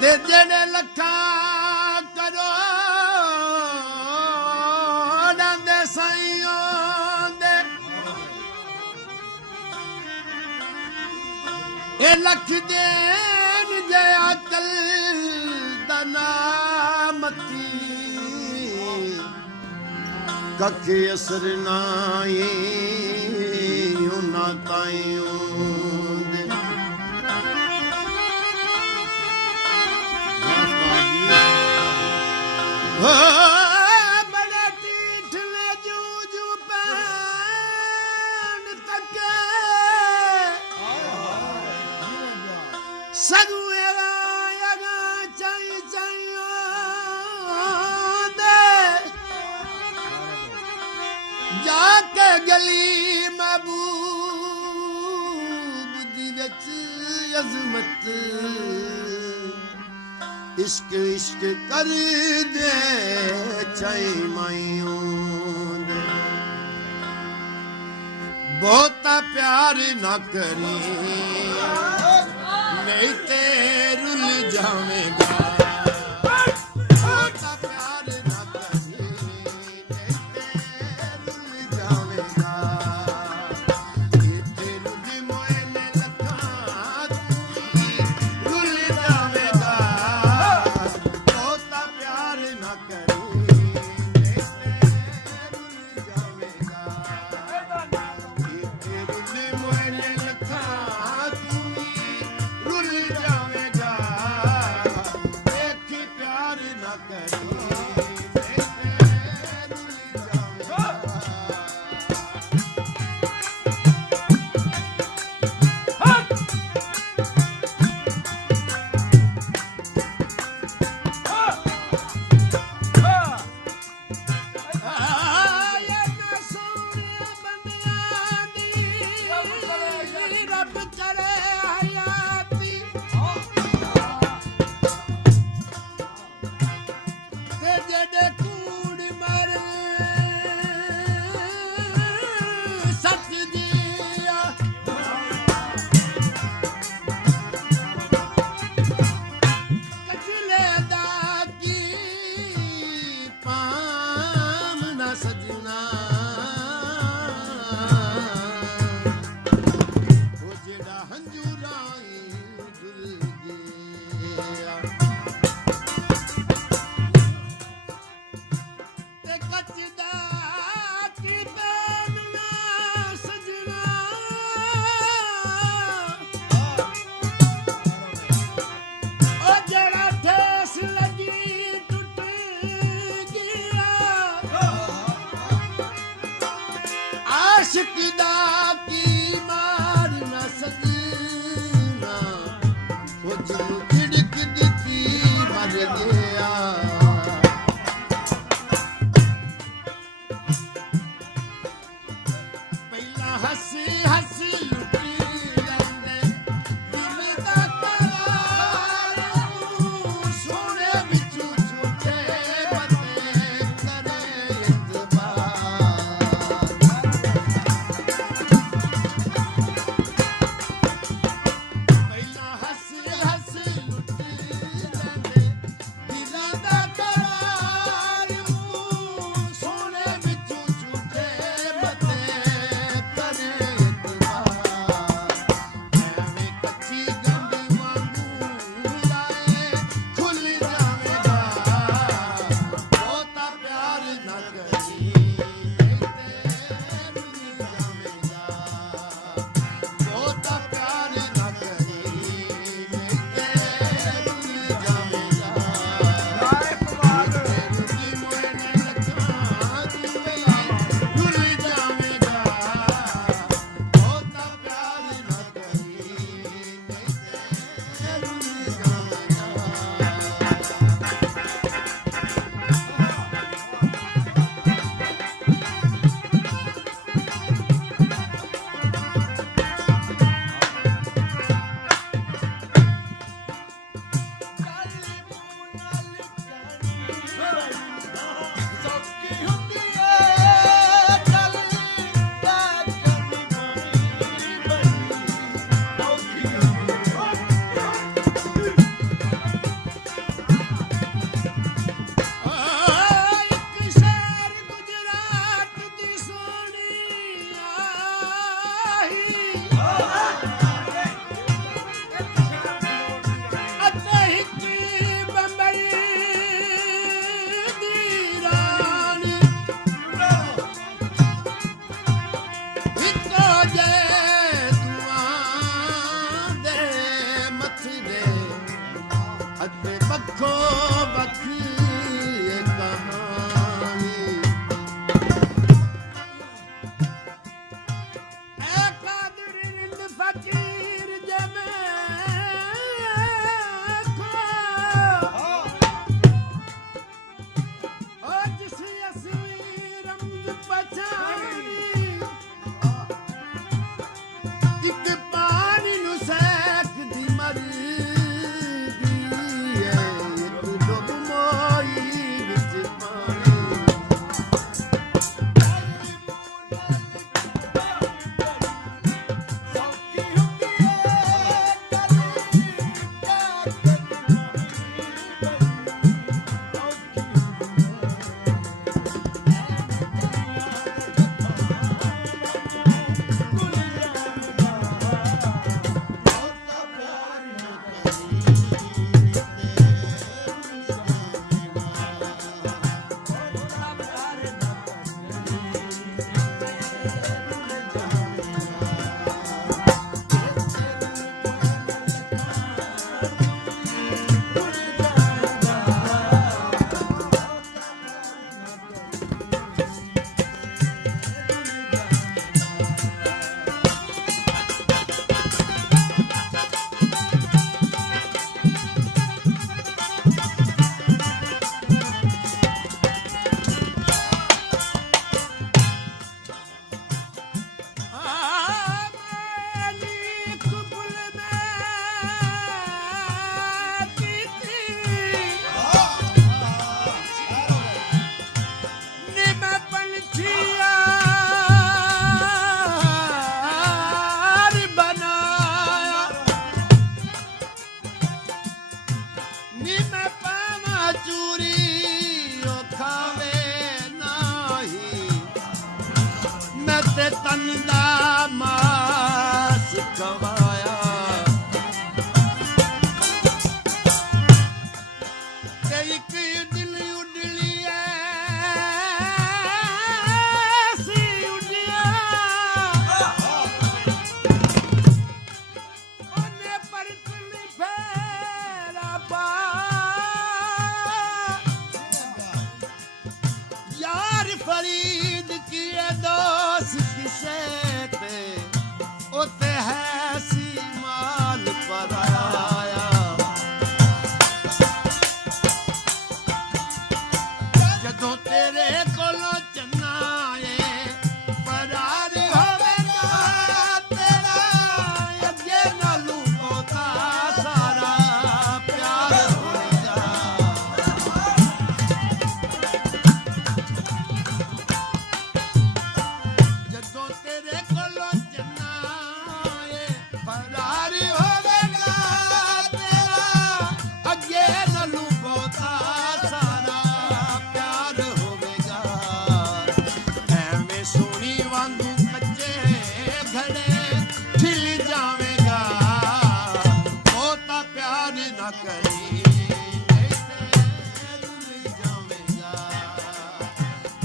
ਤੇ ਜਿਹੜੇ ਲੱਖਾਂ ਕਰੋੜਾਂ ਦੇ ਸਾਈਆਂ ਦੇ ਇਹ ਲੱਖ ਦੇਣ ਜੇ ਅਕਲ ਦਾ ਨਾਮਤੀ ਕੱਖੇ ਅਸਰ ਨਾਏ ਉਹਨਾਂ ਤਾਈਓ ਦੇ ਬੜੇ ਟੀਠ ਨੇ ਜੂ ਜੂ ਪੈਣ ਤੱਕੇ ਸਗੂ ਅਗਾ ਚਾਈ ਚਾਈਓ ਦੇ ਜਾ ਕੇ ਗਲੀ ਮਹਿਬੂਬ ਦੀ ਵਿੱਚ ਅਜ਼ਮਤ इश्क इश्क कर दे चाई माइयों दे बहुता प्यार ना करी नहीं ते रुल जावेगा बहुता प्यार ना करी नहीं ते रुल जावेगा इत्थे रुल मोए लखा रुल जावेगा आशिक दा की मार ना सजना वो जिनु खिड़क दिती मर गया ਤਨ ਦਾ ਮਾਸ ਕਵਾਇਆ ਤੇ ਇੱਕ ਦਿਲ ਉਡਲੀ ਐਸੀ ਉਡਿਆ ਉਹਨੇ ਪਰਤਲੀ ਫੇਰਾ ਪਾ यार फरीद किए दोस्त किसे पे उते है सी माल पर आया जदों तेरे कोलों चन्ना ए फरार होवेगा तेरा अगे नालू होता सारा प्यार होवेगा ਜਦੋਂ ਤੇਰੇ ਕੋਲੋਂ ਚੰਨਾ ਏ ਫਰਾਰ ਹੋਵੇਗਾ ਤੇਰਾ ਅੱਗੇ ਨਾਲੋਂ ਬਹੁਤਾ ਸਾਰਾ ਪਿਆਰ ਹੋਵੇਗਾ ਐਵੇਂ ਸੋਹਣੀ ਵਾਂਗੂ ਕੱਚੇ ਘੜੇ ਖਿਲ ਜਾਵੇਗਾ ਬਹੁਤਾ ਪਿਆਰ ਨਾ ਕਰੀ ਨਹੀਂ ਤੇ ਰੁੱਲ ਜਾਵੇਗਾ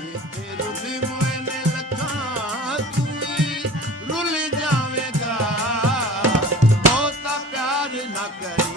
ਇਹ ਰੁੱਲ ਮੋਏ ਨੇ ਲੱਖਾਂ ਤੂੰ ਹੀ ਰੁੱਲ ਜਾਵੇਗਾ ਬਹੁਤਾ ਪਿਆਰ ਨਾ ਕਰੀ